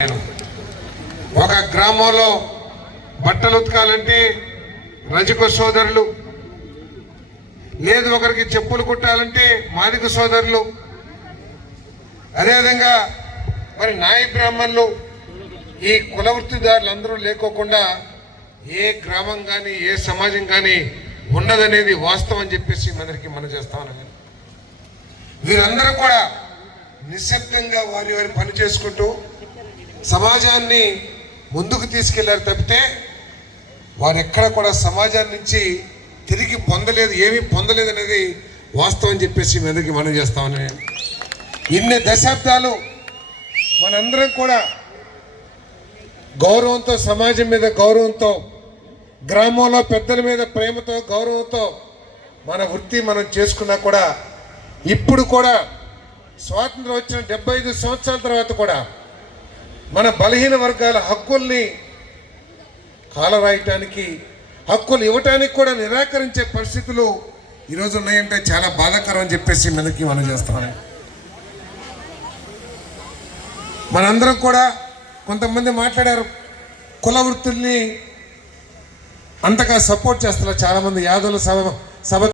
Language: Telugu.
ఒక గ్రామంలో బట్టలు ఉతకాలంటే రజక సోదరులు, లేదు ఒకరికి చెప్పులు కుట్టాలంటే మాదిక సోదరులు, అదేవిధంగా మరి నాయ బ్రాహ్మణులు, ఈ కుల వృత్తిదారులు అందరూ లేకోకుండా ఏ గ్రామం కానీ ఏ సమాజం కానీ ఉండదనేది వాస్తవం అని చెప్పేసి మనం చేస్తా ఉన్నాం. వీరందరూ కూడా నిశ్శబ్దంగా వారి వారి పని చేసుకుంటూ సమాజాన్ని ముందుకు తీసుకెళ్లారు తప్పితే వారు ఎక్కడ కూడా సమాజాన్ని నుంచి తిరిగి పొందలేదు, ఏమీ పొందలేదు అనేది వాస్తవం అని చెప్పేసి మనం చేస్తామని. ఇన్ని దశాబ్దాలు మనందరం కూడా గౌరవంతో, సమాజం మీద గౌరవంతో, గ్రామంలో పెద్దల మీద ప్రేమతో గౌరవంతో మన వృత్తి మనం చేసుకున్నా కూడా ఇప్పుడు కూడా స్వాతంత్రం వచ్చిన 75 సంవత్సరాల తర్వాత కూడా మన బలహీన వర్గాల హక్కుల్ని కాలరాయటానికి, హక్కులు ఇవ్వటానికి కూడా నిరాకరించే పరిస్థితులు ఈరోజు ఉన్నాయంటే చాలా బాధాకరం అని చెప్పేసి మనం చేస్తాం. మనందరం కూడా కొంతమంది మాట్లాడారు, కుల వృత్తుల్ని అంతగా సపోర్ట్ చేస్తున్నారు చాలామంది యాదవుల సభ